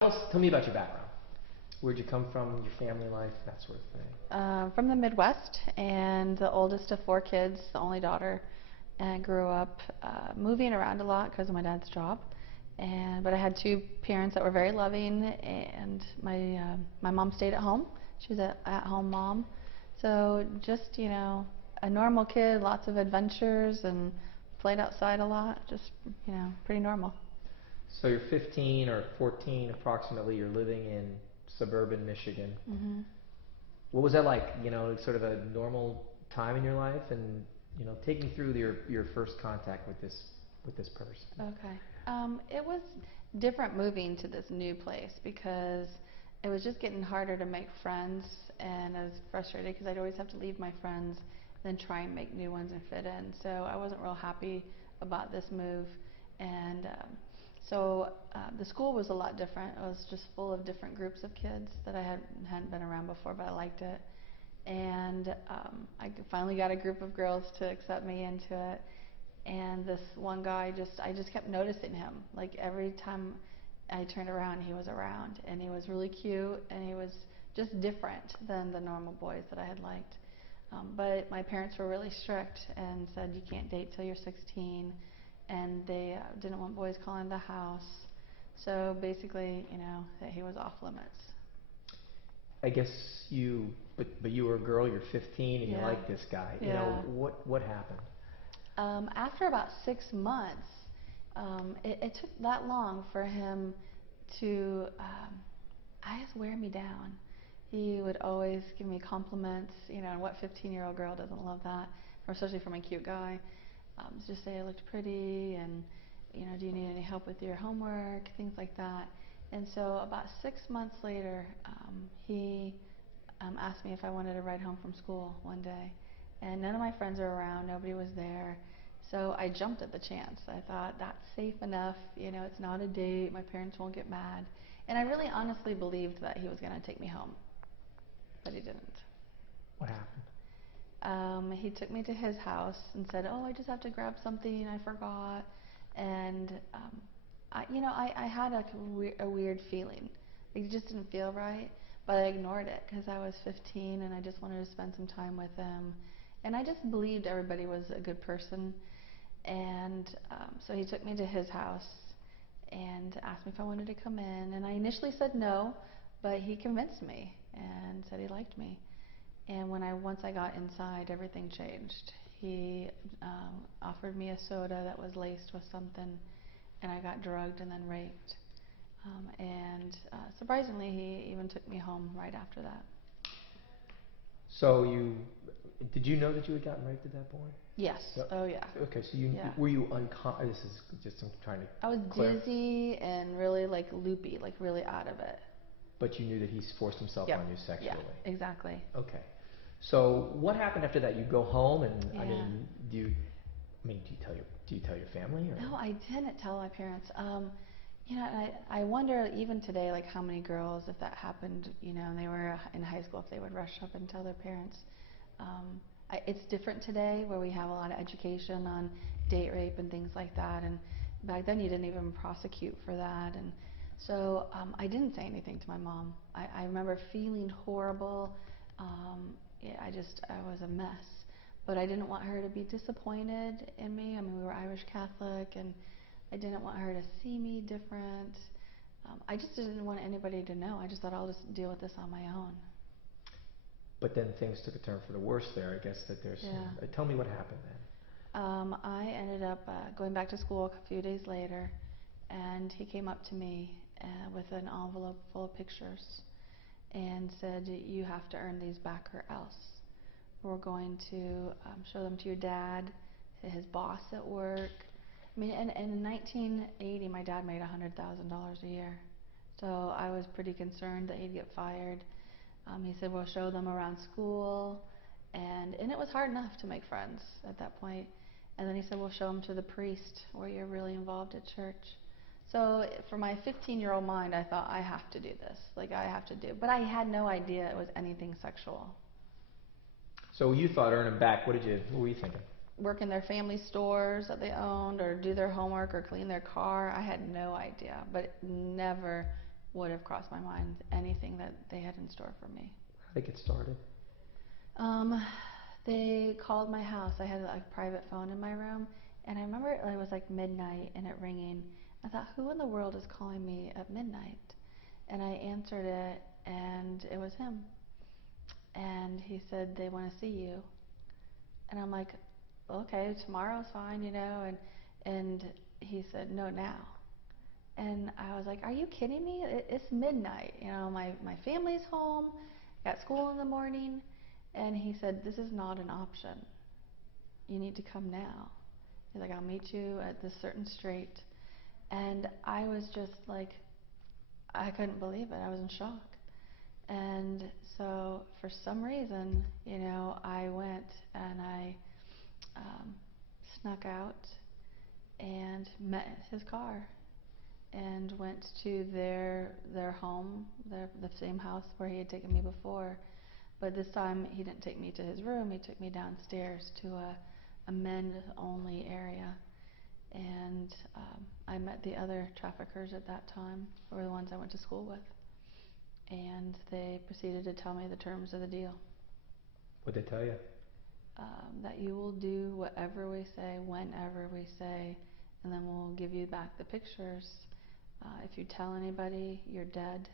Tell me about your background. Where'd you come from, your family life, that sort of thing. From the Midwest, and the oldest of four kids, the only daughter, and grew up moving around a lot because of my dad's job. But I had two parents that were very loving, and my mom stayed at home. She was an at-home mom. So just, a normal kid, lots of adventures, and played outside a lot. Just, pretty normal. So you're 15 or 14 approximately. You're living in suburban Michigan. Hmm. What was that like? Sort of a normal time in your life, and take me through your first contact with this person. Okay. It was different moving to this new place because it was just getting harder to make friends, and I was frustrated because I'd always have to leave my friends, then try and make new ones and fit in. So I wasn't real happy about this move, and the school was a lot different. It was just full of different groups of kids that I hadn't been around before, but I liked it. And I finally got a group of girls to accept me into it. And this one guy, I just kept noticing him. Like every time I turned around, he was around, and he was really cute, and he was just different than the normal boys that I had liked. But my parents were really strict and said you can't date till you're 16, and they didn't want boys calling the house. So basically, that he was off limits. I guess but you were a girl. You're 15 and you Yeah. like this guy. Yeah. What happened? After about 6 months, it took that long for him to, I guess, wear me down. He would always give me compliments, and what 15-year-old girl doesn't love that, or especially from a cute guy. Just say I looked pretty, and do you need any help with your homework, things like that. And so about 6 months later, he asked me if I wanted to ride home from school one day. And none of my friends were around, nobody was there. So I jumped at the chance. I thought, that's safe enough, it's not a date, my parents won't get mad. And I really honestly believed that he was going to take me home, but he didn't. What happened? He took me to his house and said, "Oh, I just have to grab something. I forgot." And I had a weird feeling. It just didn't feel right, but I ignored it because I was 15 and I just wanted to spend some time with him. And I just believed everybody was a good person. And so he took me to his house and asked me if I wanted to come in. And I initially said no, but he convinced me and said he liked me. And once I got inside, everything changed. He offered me a soda that was laced with something, and I got drugged and then raped. Surprisingly, he even took me home right after that. So did you know that you had gotten raped at that point? Yes. No. Oh, yeah. Okay, so Yeah. were you unconscious? This is just I'm trying to. I was dizzy and really like loopy, like really out of it. But you knew that he's forced himself Yep. on you sexually. Yeah, exactly. Okay. So what happened after that? You go home, and Yeah. do you tell your family? Or? No, I didn't tell my parents. And I wonder even today, like how many girls, if that happened, and they were in high school, if they would rush up and tell their parents. It's different today where we have a lot of education on date rape and things like that. And back then you didn't even prosecute for that. And so I didn't say anything to my mom. I remember feeling horrible. Yeah, I was a mess. But I didn't want her to be disappointed in me. I mean, we were Irish Catholic, and I didn't want her to see me different. I just didn't want anybody to know. I just thought I'll just deal with this on my own. But then things took a turn for the worse there. I guess that there's. Yeah. Tell me what happened then. I ended up going back to school a few days later, and he came up to me with an envelope full of pictures and said, "You have to earn these back or else. We're going to show them to your dad, his boss at work." I mean, and in 1980, my dad made $100,000 a year. So I was pretty concerned that he'd get fired. He said, "We'll show them around school." And it was hard enough to make friends at that point. And then he said, "We'll show them to the priest where you're really involved at church." So for my 15-year-old mind, I thought, I have to do this. Like, I have to do. But I had no idea it was anything sexual. So you thought earn them back. What were you thinking? Work in their family stores that they owned, or do their homework, or clean their car. I had no idea, but it never would have crossed my mind anything that they had in store for me. How did it get started? They called my house. I had a private phone in my room, and I remember it was like midnight and it ringing. I thought, who in the world is calling me at midnight? And I answered it, and it was him. And he said, they want to see you. And I'm like, okay, tomorrow's fine, and he said, no, now. And I was like, are you kidding me? It's midnight. My family's home, got school in the morning. And he said, this is not an option. You need to come now. He's like, I'll meet you at this certain street. And I was just like, I couldn't believe it. I was in shock. And so for some reason, I went and I snuck out and met his car and went to their home, the same house where he had taken me before. But this time he didn't take me to his room. He took me downstairs to a men-only area. And I met the other traffickers at that time, who were the ones I went to school with. And they proceeded to tell me the terms of the deal. What'd they tell you? That you will do whatever we say, whenever we say, and then we'll give you back the pictures. If you tell anybody, you're dead.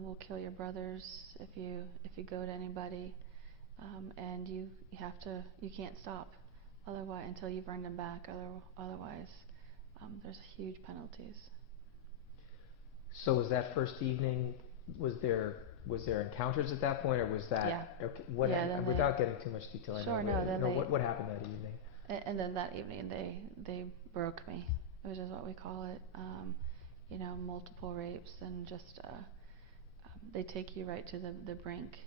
We'll kill your brothers if you go to anybody, and you can't stop, otherwise until you've earned them back. Otherwise, there's huge penalties. So was that first evening? Was there encounters at that point, or was that? Yeah. Okay. Without getting too much detail, sure. What happened that evening? And then that evening they broke me, which is what we call it. Multiple rapes, and just they take you right to the brink,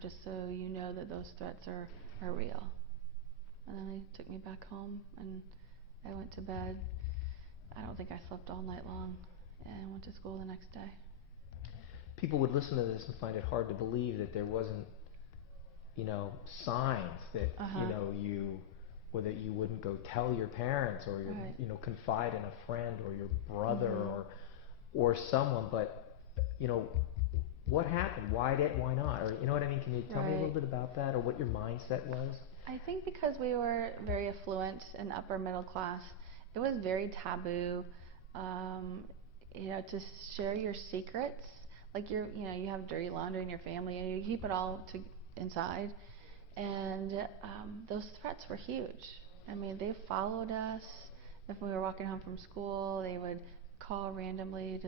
just so you know that those threats are real. And then they took me back home, and I went to bed. I don't think I slept all night long, and went to school the next day. People would listen to this and find it hard to believe that there wasn't, signs that, or that you wouldn't go tell your parents, or confide in a friend or your brother, or someone. But, what happened? Why not? Or, you know what I mean? Can you tell me a little bit about that, or what your mindset was? I think because we were very affluent and upper middle class, it was very taboo, to share your secrets. Like you have dirty laundry in your family, and you keep it all inside. And those threats were huge. I mean, they followed us. If we were walking home from school, they would call randomly.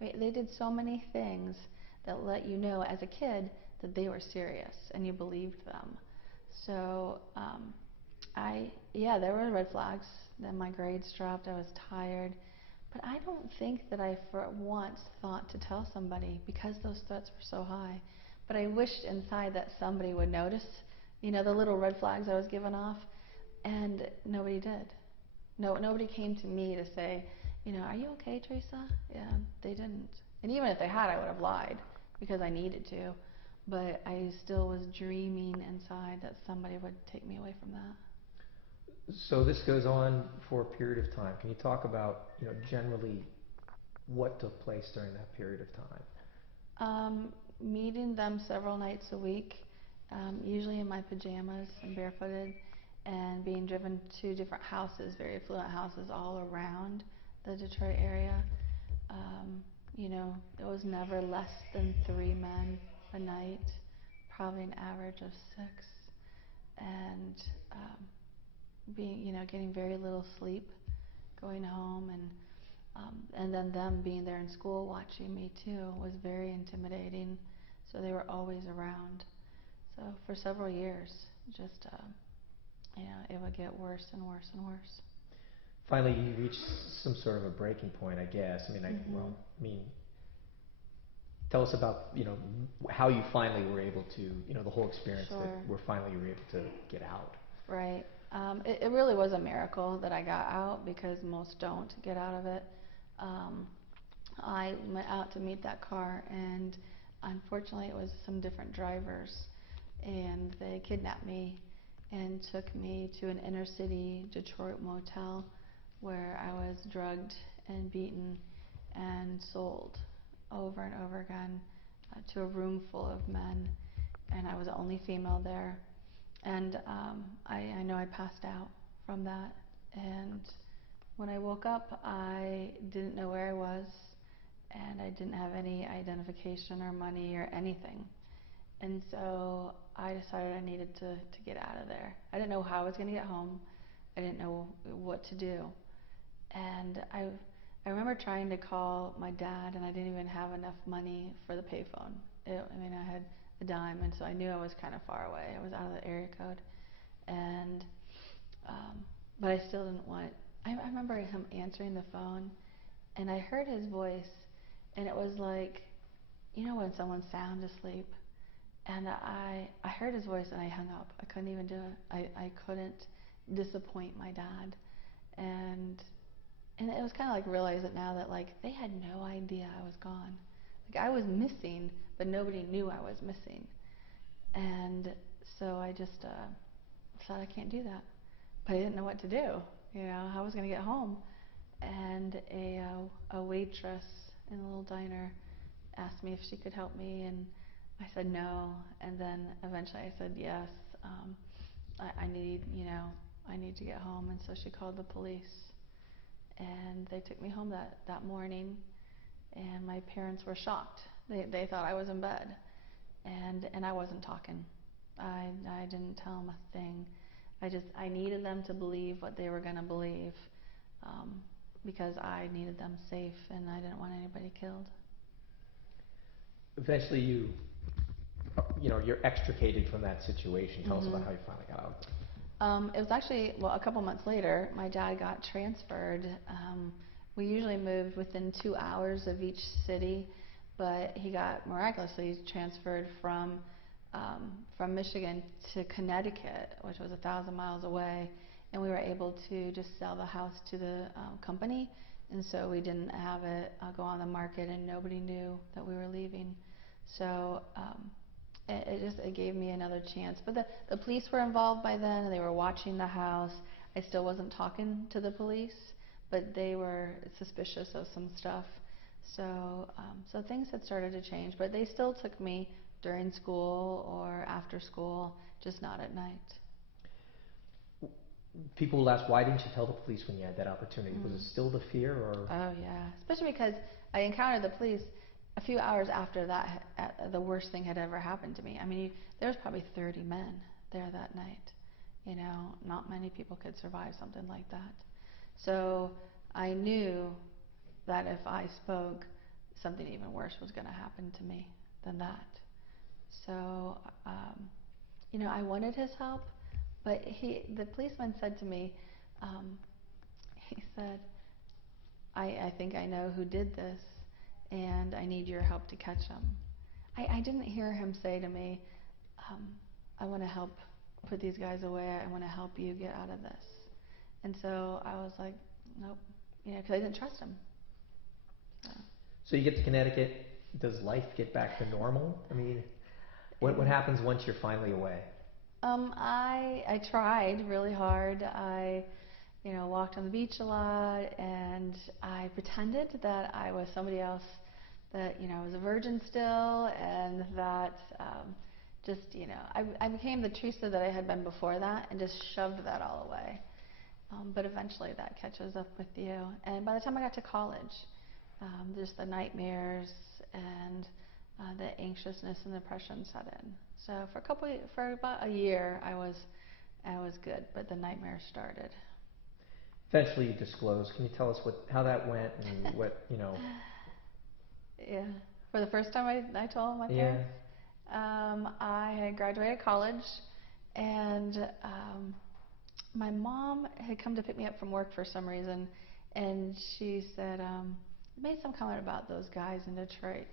They did so many things that let you know as a kid that they were serious, and you believed them. So there were red flags. Then my grades dropped. I was tired. But I don't think that I for once thought to tell somebody, because those threats were so high. But I wished inside that somebody would notice, the little red flags I was giving off, and nobody did. Nobody came to me to say, are you okay, Teresa? Yeah, they didn't. And even if they had, I would have lied because I needed to. But I still was dreaming inside that somebody would take me away from that. So this goes on for a period of time. Can you talk about, generally what took place during that period of time? Meeting them several nights a week, usually in my pajamas and barefooted, and being driven to different houses, very affluent houses all around the Detroit area. It was never less than 3 men a night, probably an average of 6, and getting very little sleep, going home, and then them being there in school watching me too was very intimidating. So they were always around. So for several years, just it would get worse and worse and worse. Finally, you reached some sort of a breaking point, I guess. Tell us about how you finally were able to the whole experience. Sure. That where finally you were able to get out. Right. It really was a miracle that I got out, because most don't get out of it. I went out to meet that car, and unfortunately it was some different drivers, and they kidnapped me and took me to an inner city Detroit motel where I was drugged and beaten and sold over and over again to a room full of men, and I was the only female there. And I know I passed out from that. And when I woke up, I didn't know where I was, and I didn't have any identification or money or anything. And so I decided I needed to get out of there. I didn't know how I was going to get home. I didn't know what to do. And I remember trying to call my dad, and I didn't even have enough money for the payphone. I mean, I had a dime, and so I knew I was kind of far away. I was out of the area code. And but I still didn't want. I remember him answering the phone, and I heard his voice, and it was like, you know, when someone's sound asleep. And I heard his voice, and I hung up. I couldn't even do it. I couldn't disappoint my dad, and it was kind of like realize it now that like they had no idea I was gone. Like I was missing, but nobody knew I was missing. And so I just thought I can't do that. But I didn't know what to do. You know, how I was going to get home. And a waitress in a little diner asked me if she could help me, and I said no. And then eventually I said yes. I need, you know, I need to get home. And so she called the police, and they took me home that morning. And my parents were shocked. They thought I was in bed, and I wasn't talking. I didn't tell them a thing. I needed them to believe what they were going to believe, because I needed them safe, and I didn't want anybody killed. Eventually, you're extricated from that situation. Tell us about how you finally got out. It was actually, well, a couple months later, my dad got transferred. We usually moved within 2 hours of each city, but he got miraculously transferred from Michigan to Connecticut, which was 1,000 miles away, and we were able to just sell the house to the company, and so we didn't have it go on the market, and nobody knew that we were leaving. So it gave me another chance. But the police were involved by then, and they were watching the house. I still wasn't talking to the police, but they were suspicious of some stuff. So things had started to change, but they still took me during school or after school, just not at night. People will ask, why didn't you tell the police when you had that opportunity? Was it still the fear, or? Oh yeah, especially because I encountered the police a few hours after that. The worst thing had ever happened to me. I mean, there was probably 30 men there that night. You know, not many people could survive something like that. So I knew that if I spoke, something even worse was going to happen to me than that. So, you know, I wanted his help, but the policeman said to me, he said, I think I know who did this, and I need your help to catch him. I didn't hear him say to me, I want to help put these guys away. I want to help you get out of this. And so I was like, nope, you know, because I didn't trust him. So you get to Connecticut. Does life get back to normal? I mean, what happens once you're finally away? I tried really hard. I, you know, walked on the beach a lot, and I pretended that I was somebody else, that, you know, I was a virgin still, and that just, you know, I became the Teresa that I had been before that, and just shoved that all away. But eventually that catches up with you. And by the time I got to college, just the nightmares and the anxiousness and depression set in. So for about a year, I was good, but the nightmares started. Eventually, you disclosed. Can you tell us how that went and what, you know? Yeah. For the first time, I told my parents. I had graduated college, and my mom had come to pick me up from work for some reason, and she said, made some comment about those guys in Detroit.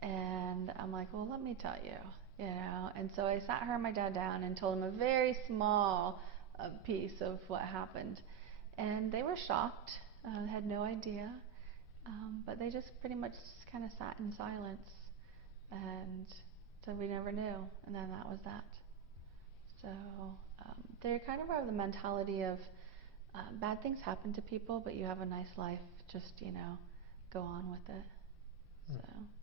And I'm like, well, let me tell you, you know. And so I sat her and my dad down and told them a very small piece of what happened. And they were shocked, had no idea, but they just pretty much kind of sat in silence and said we never knew, and then that was that. So they're kind of of the mentality of bad things happen to people, but you have a nice life, just, you know, go on with it. Hmm. So.